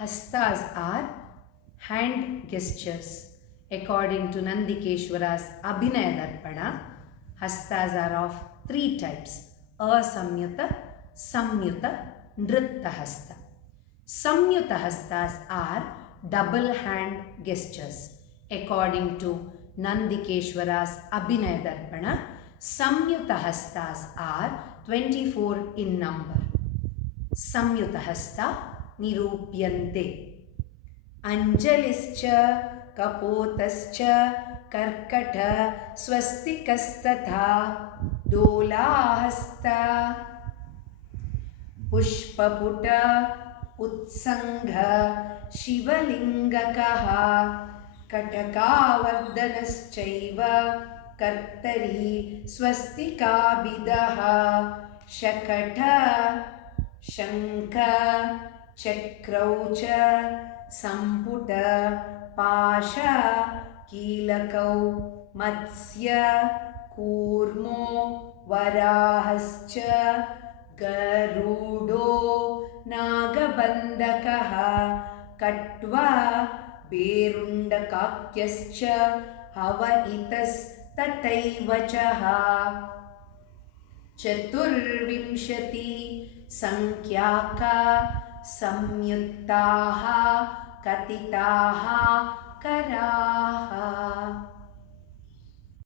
Hastas are hand gestures. According to Nandikeshwara's Abhinaya Darpana, hastas are of three types: asamyuta, samyuta, nritta hasta. Samyuta hastas are double hand gestures. According to Nandikeshwara's Abhinaya Darpana, samyuta hastas are 24 in number. Samyuta hasta nirupyante. अंजलिश्च कपोतश्च कर्कट स्वस्तिकस्तथा दोलाहस्त पुष्पपुट उत्संग शिवलिंगकः कटकावर्धनश्चैव कर्तरी स्वस्तिकाभिदः शकट शंख चक्रौच संपुट पाश कीलकौ मत्स्य कूर्मो वराहश्च गरुडो नागबन्धकः कट्वा बेरुण्डकाक्यश्च हवइतस्तथैव चः चतुर्विंशति संख्याका संयुक्ताः कथिताः कराः।